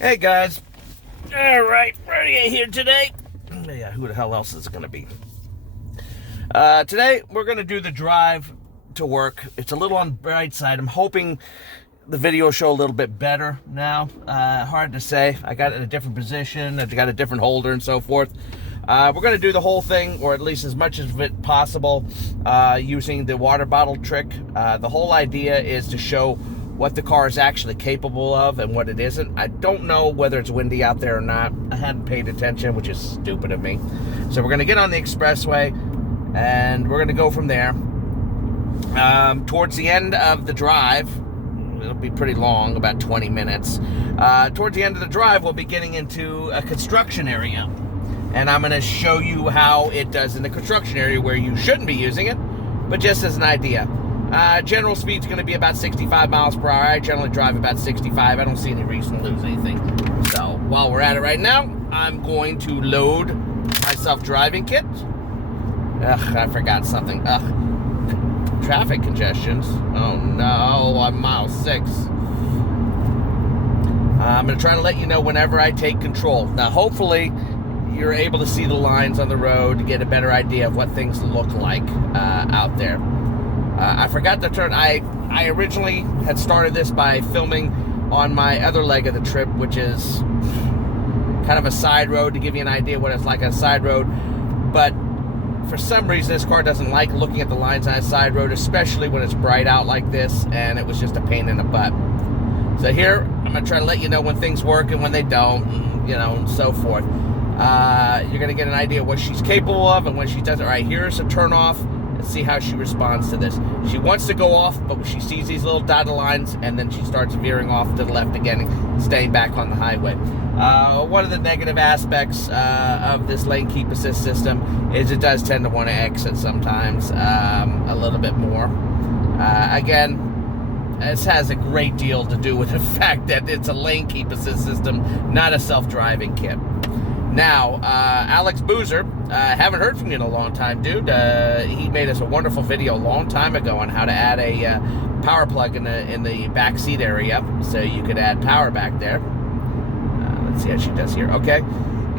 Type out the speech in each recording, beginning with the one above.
Hey guys, all right, ready here today. Yeah, who the hell else is it going to be? Today we're going to do the drive to work. It's a little on the bright side. I'm hoping the video will show a little bit better now. Hard to say. I got it in a different position. I've got a different holder and so forth. We're going to do the whole thing, or at least as much of it possible, using the water bottle trick. The whole idea is to show what the car is actually capable of and what it isn't. I don't know whether it's windy out there or not. I hadn't paid attention, which is stupid of me. So we're going to get on the expressway, and we're going to go from there. Towards the end of the drive, it'll be pretty long, about 20 minutes. Towards the end of the drive, we'll be getting into a construction area. And I'm going to show you how it does in the construction area where you shouldn't be using it, but just as an idea. General speed's going to be about 65 miles per hour. I generally drive about 65. I don't see any reason to lose anything. So while we're at it right now, I'm going to load my self-driving kit. Ugh, I forgot something. Ugh. Traffic congestions. Oh no, I'm mile 6. I'm going to try to let you know whenever I take control. Now hopefully you're able to see the lines on the road to get a better idea of what things look like out there. I forgot to turn. I originally had started this by filming on my other leg of the trip, which is kind of a side road, to give you an idea what it's like on a side road. But for some reason, this car doesn't like looking at the lines on a side road, especially when it's bright out like this, and it was just a pain in the butt. So here, I'm going to try to let you know when things work and when they don't, and so forth. You're going to get an idea of what she's capable of and when she does it. All right, here's a turn off. Let's see how she responds to this. She wants to go off, but she sees these little dotted lines, and then she starts veering off to the left again, staying back on the highway. One of the negative aspects of this lane keep assist system is it does tend to want to exit sometimes a little bit more. Again, this has a great deal to do with the fact that it's a lane keep assist system, not a self-driving kit. Now, Alex Boozer, haven't heard from you in a long time, dude. He made us a wonderful video a long time ago on how to add a power plug in the back seat area, so you could add power back there. Let's see how she does here. Okay.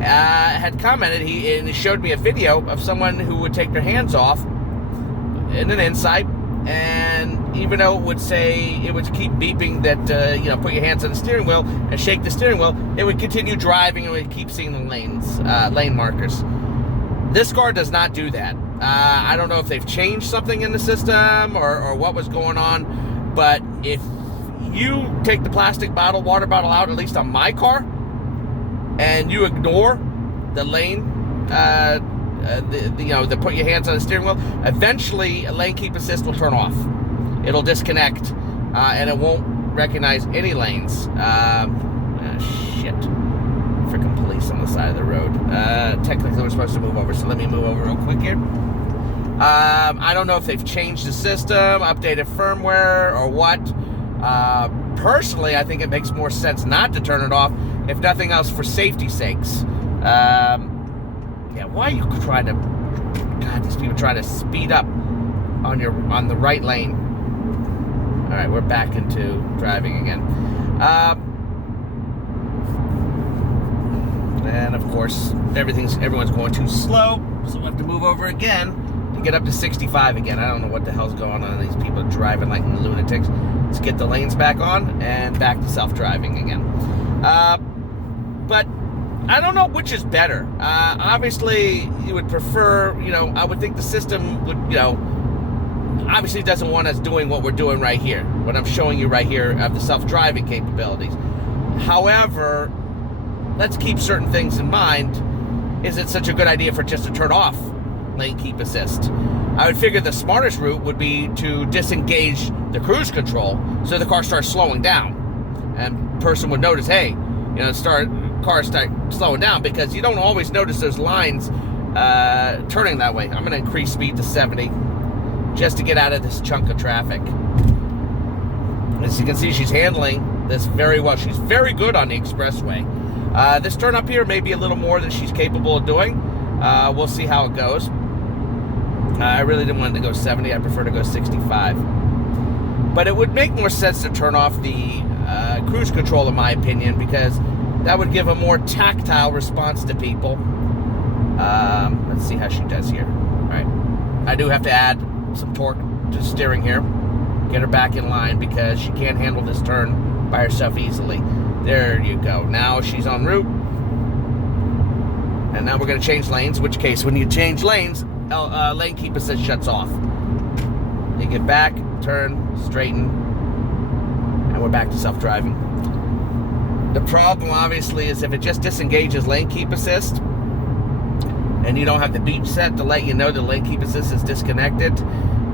Had commented, he showed me a video of someone who would take their hands off in an Insight, and even though it would keep beeping that, put your hands on the steering wheel and shake the steering wheel, it would continue driving and would keep seeing the lane markers. This car does not do that. I don't know if they've changed something in the system or what was going on, but if you take the plastic water bottle out, at least on my car, and you ignore the lane, the put your hands on the steering wheel, eventually a lane keep assist will turn off. It'll disconnect, and it won't recognize any lanes. Shit. Freaking police on the side of the road. Technically we're supposed to move over, so let me move over real quick here. I don't know if they've changed the system, updated firmware, or what. Personally, I think it makes more sense not to turn it off, if nothing else for safety's sakes. Yeah, why are you trying to... God, these people trying to speed up on the right lane. Alright, we're back into driving again. And of course, everyone's going too slow, so we'll have to move over again to get up to 65 again. I don't know what the hell's going on. These people are driving like lunatics. Let's get the lanes back on and back to self-driving again. But I don't know which is better. Obviously, you would prefer, I would think the system would, obviously doesn't want us doing what we're doing right here, what I'm showing you right here of the self-driving capabilities. However, let's keep certain things in mind. Is it such a good idea for just to turn off lane keep assist? I would figure the smartest route would be to disengage the cruise control so the car starts slowing down. And person would notice, hey, cars start slowing down, because you don't always notice those lines turning that way. I'm going to increase speed to 70 just to get out of this chunk of traffic. As you can see, she's handling this very well. She's very good on the expressway. This turn up here may be a little more than she's capable of doing. We'll see how it goes. I really didn't want to go 70. I prefer to go 65. But it would make more sense to turn off the cruise control, in my opinion, because that would give a more tactile response to people. Let's see how she does here. All right. I do have to add some torque to steering here. Get her back in line because she can't handle this turn by herself easily. There you go. Now she's en route. And now we're going to change lanes, in which case when you change lanes, lane keep assist shuts off. You get back, turn, straighten, and we're back to self-driving. The problem, obviously, is if it just disengages lane keep assist, and you don't have the beep set to let you know the lane keep assist is disconnected,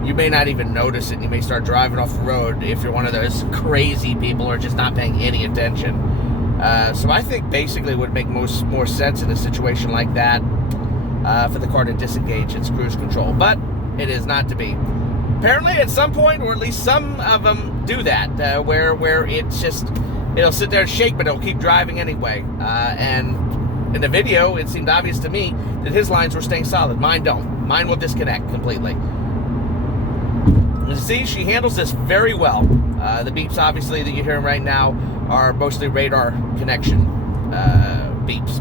you may not even notice it, and you may start driving off the road if you're one of those crazy people who are just not paying any attention. So I think basically it would make more sense in a situation like that for the car to disengage its cruise control, but it is not to be. Apparently at some point, or at least some of them do that, where it's just, it'll sit there and shake, but it'll keep driving anyway. And in the video, it seemed obvious to me that his lines were staying solid. Mine don't. Mine will disconnect completely. You see, she handles this very well. The beeps, obviously, that you're hearing right now are mostly radar connection beeps.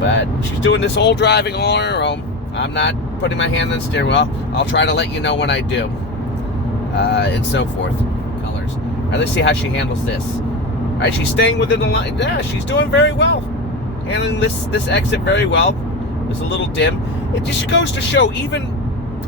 But she's doing this whole driving all on her own. I'm not putting my hand on the steering wheel. I'll try to let you know when I do. And so forth. Colors. All right, let's see how she handles this. All right, she's staying within the line. Yeah, she's doing very well. Handling this exit very well. It's a little dim. It just goes to show, even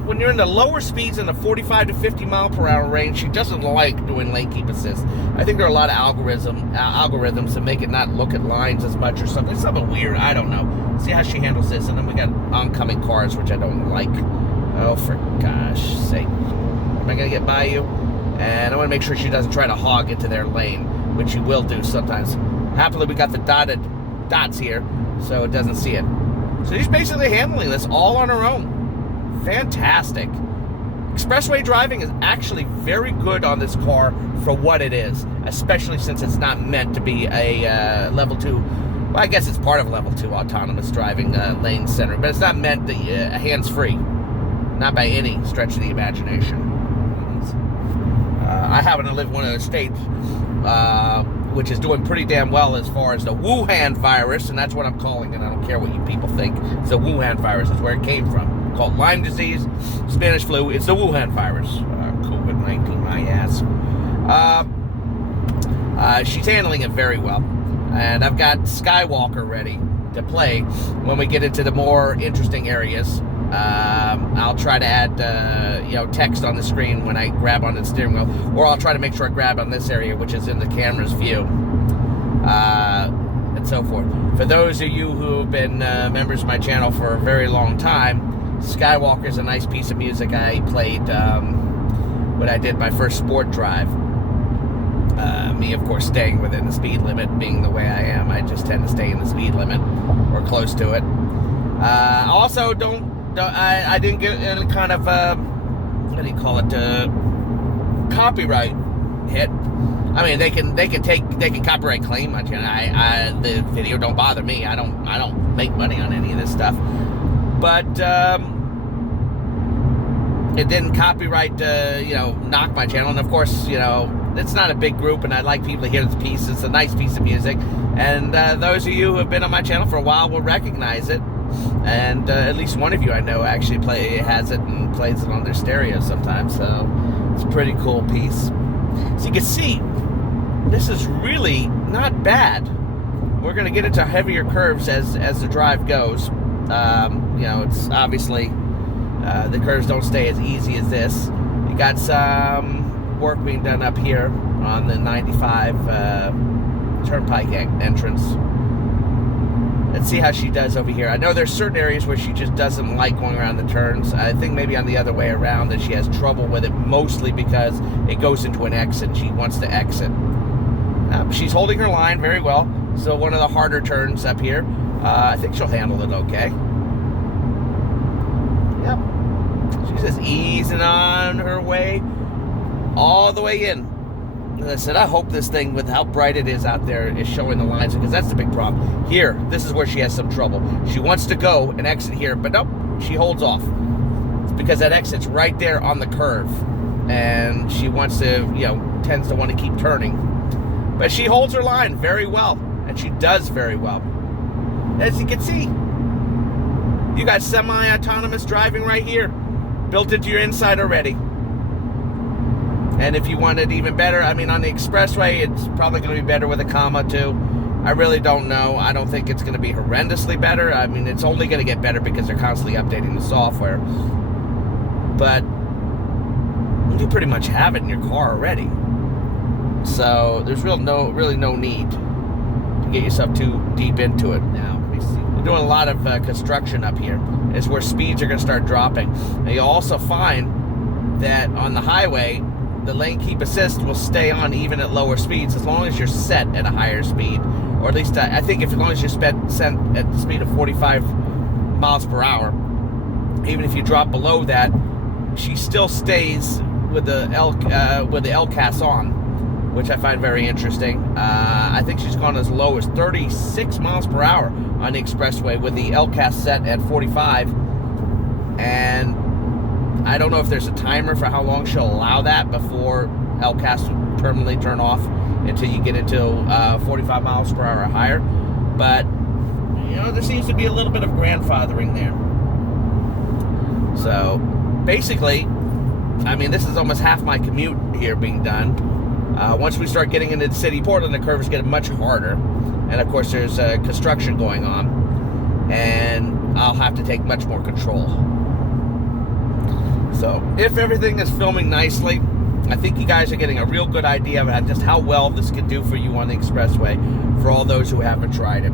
when you're in the lower speeds in the 45 to 50 mile per hour range, she doesn't like doing lane keep assist. I think there are a lot of algorithms that make it not look at lines as much or something. It's something weird. I don't know. See how she handles this. And then we got oncoming cars, which I don't like. Oh, for gosh sake. Am I going to get by you? And I want to make sure she doesn't try to hog into their lane, which she will do sometimes. Happily, we got the dotted dots here, so it doesn't see it. So she's basically handling this all on her own. Fantastic. Expressway driving is actually very good on this car for what it is, especially since it's not meant to be a level 2. Well, I guess it's part of level 2 autonomous driving lane center, but it's not meant hands-free. Not by any stretch of the imagination. I happen to live in one of those states which is doing pretty damn well as far as the Wuhan virus, and that's what I'm calling it. I don't care what you people think. It's the Wuhan virus. It's where it came from. Called Lyme disease, Spanish flu. It's the Wuhan virus. COVID-19, my ass. She's handling it very well. And I've got Skywalker ready to play when we get into the more interesting areas. I'll try to add, text on the screen when I grab on the steering wheel, or I'll try to make sure I grab on this area, which is in the camera's view, and so forth. For those of you who have been members of my channel for a very long time, Skywalker is a nice piece of music I played when I did my first sport drive. Me, of course, staying within the speed limit, being the way I am. I just tend to stay in the speed limit, or close to it. Also, I didn't get any kind of, what do you call it, copyright hit. I mean, they can copyright claim my channel. The video don't bother me. I don't make money on any of this stuff. But it didn't copyright, knock my channel. And of course, it's not a big group, and I'd like people to hear this piece. It's a nice piece of music, and those of you who have been on my channel for a while will recognize it. And at least one of you I know actually has it and plays it on their stereo sometimes. So it's a pretty cool piece. So you can see, this is really not bad. We're going to get into heavier curves as the drive goes. It's obviously the curves don't stay as easy as this. You got some work being done up here on the 95 Turnpike entrance. Let's see how she does over here. I know there's certain areas where she just doesn't like going around the turns. I think maybe on the other way around that she has trouble with it, mostly because it goes into an exit and she wants to exit. She's holding her line very well. So one of the harder turns up here, I think she'll handle it okay. Yep. She's just easing on her way all the way in. As I said, I hope this thing, with how bright it is out there, is showing the lines, because that's the big problem. Here, this is where she has some trouble. She wants to go and exit here, but nope, she holds off. It's because that exit's right there on the curve, and she wants to, tends to want to keep turning. But she holds her line very well, and she does very well. As you can see, you got semi-autonomous driving right here, built into your inside already. And if you want it even better, I mean, on the expressway, it's probably going to be better with a comma too. I really don't know. I don't think it's going to be horrendously better. I mean, it's only going to get better because they're constantly updating the software. But you pretty much have it in your car already. So there's really no need to get yourself too deep into it now. We're doing a lot of construction up here. It's where speeds are going to start dropping. Now, you'll also find that on the highway, the lane keep assist will stay on even at lower speeds as long as you're set at a higher speed. Or at least I think as long as you're set at the speed of 45 miles per hour, even if you drop below that, she still stays with the LCAS on, which I find very interesting. I think she's gone as low as 36 miles per hour on the expressway with the LCAS set at 45. And I don't know if there's a timer for how long she'll allow that before LCAS will permanently turn off until you get into 45 miles per hour or higher. But, you know, there seems to be a little bit of grandfathering there. So, basically, I mean, this is almost half my commute here being done. Once we start getting into the city, Portland, the curve is getting much harder. And, of course, there's construction going on. And I'll have to take much more control. So, if everything is filming nicely, I think you guys are getting a real good idea of just how well this can do for you on the expressway for all those who haven't tried it.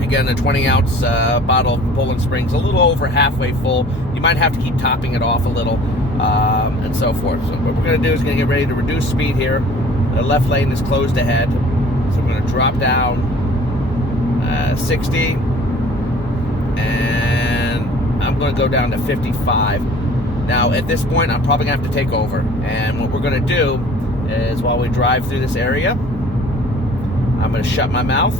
Again, a 20-ounce bottle of Poland Springs, a little over halfway full. You might have to keep topping it off a little, and so forth. So what we're going to do is going to get ready to reduce speed here. The left lane is closed ahead, so we're going to drop down 60, and I'm going to go down to 55. Now, at this point, I'm probably going to have to take over. And what we're going to do is, while we drive through this area, I'm going to shut my mouth.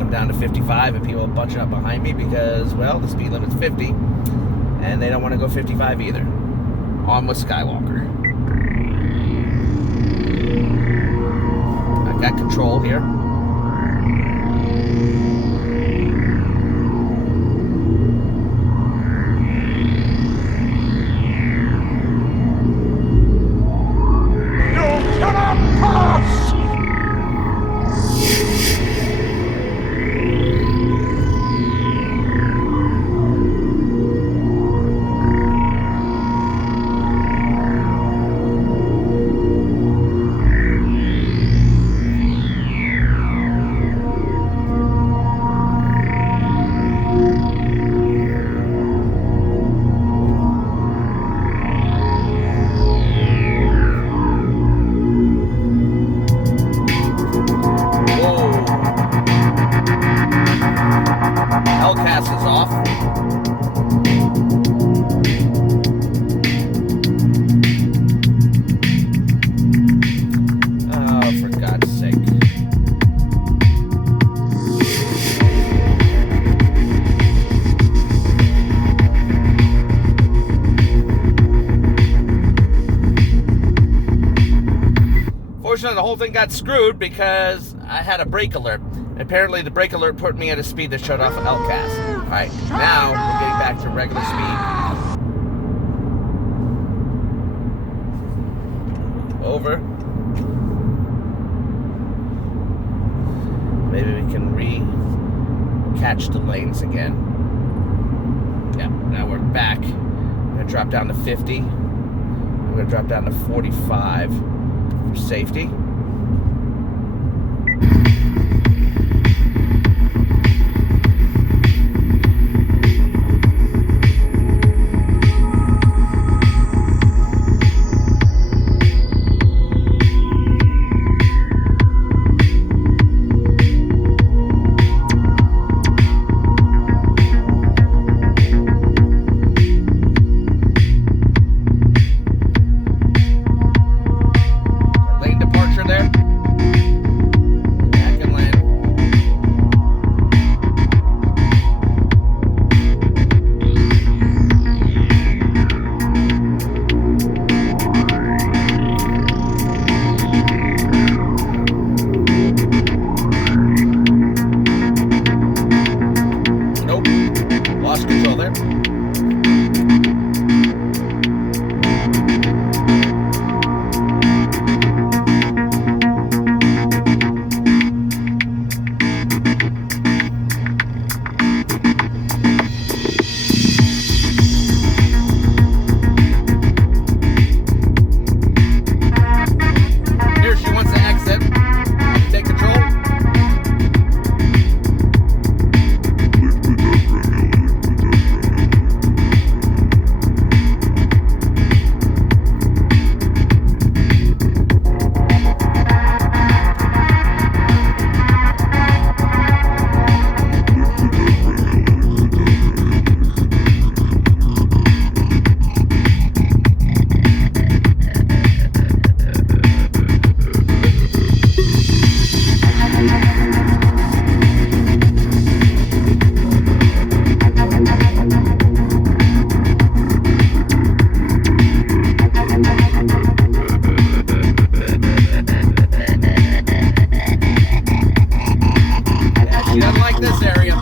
I'm down to 55, and people are bunching up behind me because, well, the speed limit's 50. And they don't want to go 55 either. On with Skywalker. I've got control here. The whole thing got screwed because I had a brake alert. Apparently the brake alert put me at a speed that shut off LCAS. Alright, now we're getting back to regular speed. Over. Maybe we can catch the lanes again. Yeah, now we're back. I'm going to drop down to 50. I'm going to drop down to 45 for safety. Yeah, she doesn't like this area.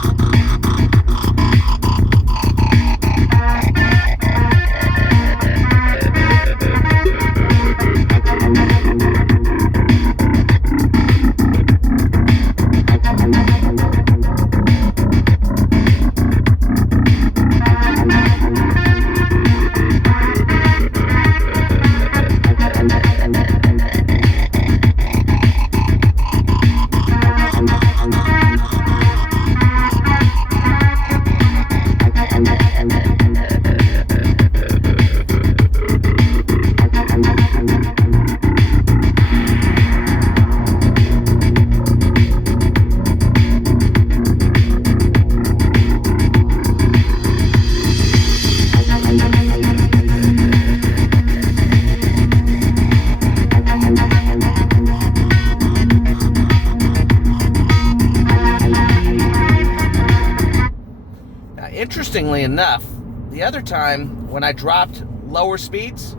Interestingly enough, the other time when I dropped lower speeds,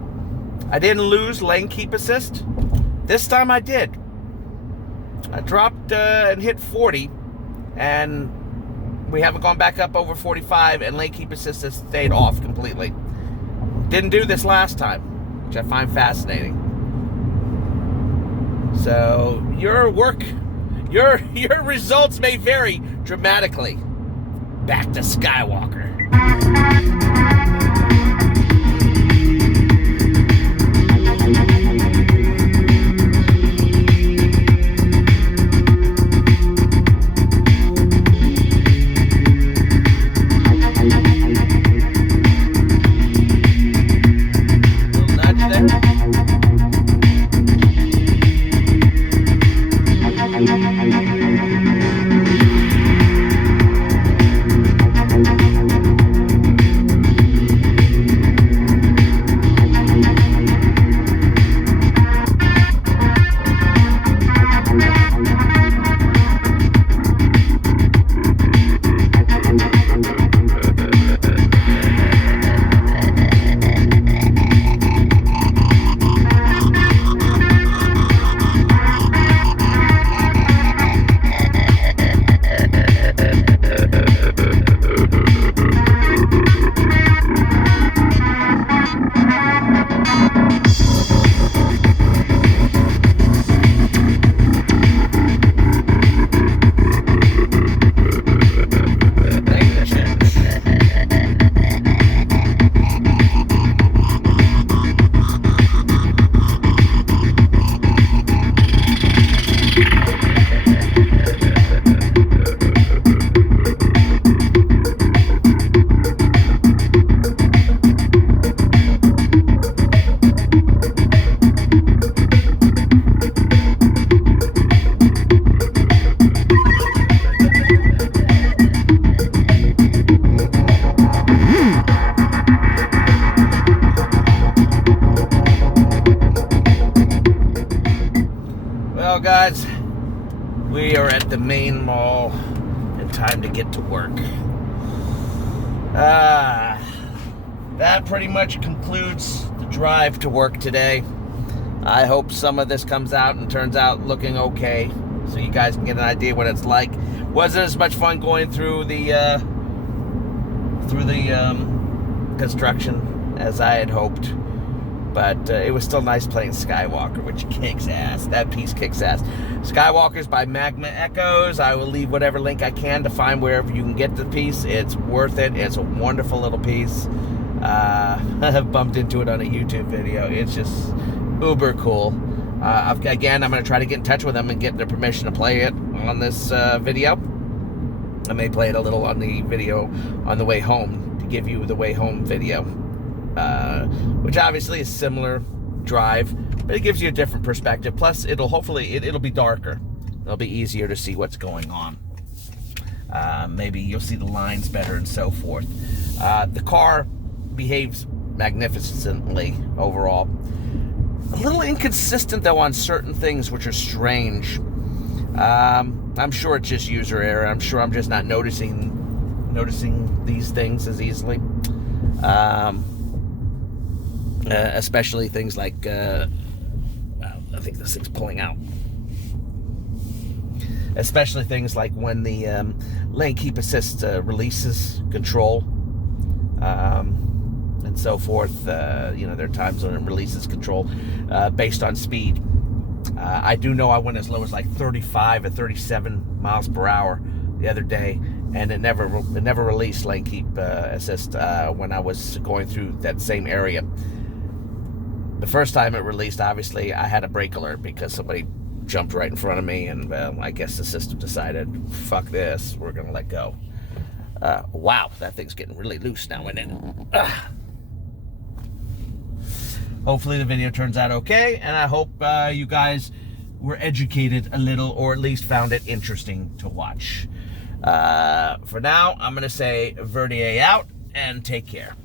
I didn't lose lane keep assist. This time I did. I dropped and hit 40, and we haven't gone back up over 45, and lane keep assist has stayed off completely. Didn't do this last time, which I find fascinating. So your results may vary dramatically. Back to Skywalker. Little nudge there. Well, guys, we are at the main mall and time to get to work. That pretty much concludes the drive to work today. I hope some of this comes out and turns out looking okay, so you guys can get an idea what it's like. Wasn't as much fun going through the construction as I had hoped. But it was still nice playing Skywalker, which kicks ass. That piece kicks ass. Skywalker's by Magma Echoes. I will leave whatever link I can to find wherever you can get the piece. It's worth it. It's a wonderful little piece. I have bumped into it on a YouTube video. It's just uber cool. Again, I'm going to try to get in touch with them and get their permission to play it on this video. I may play it a little on the video on the way home to give you the way home video. Which obviously is similar drive, but it gives you a different perspective. Plus, it'll be darker. It'll be easier to see what's going on. Maybe you'll see the lines better and so forth. The car behaves magnificently overall. A little inconsistent though on certain things, which are strange. I'm sure it's just user error. I'm sure I'm just not noticing these things as easily. especially things like, well, I think this thing's pulling out. Especially things like when the lane keep assist releases control and so forth. You know, there are times when it releases control based on speed. I do know I went as low as like 35 or 37 miles per hour the other day, and it never released lane keep assist when I was going through that same area. The first time it released, obviously, I had a brake alert because somebody jumped right in front of me, and I guess the system decided, fuck this, we're gonna let go. Wow, that thing's getting really loose now, isn't it? Hopefully the video turns out okay, and I hope you guys were educated a little, or at least found it interesting to watch. For now, I'm gonna say Verdier out, and take care.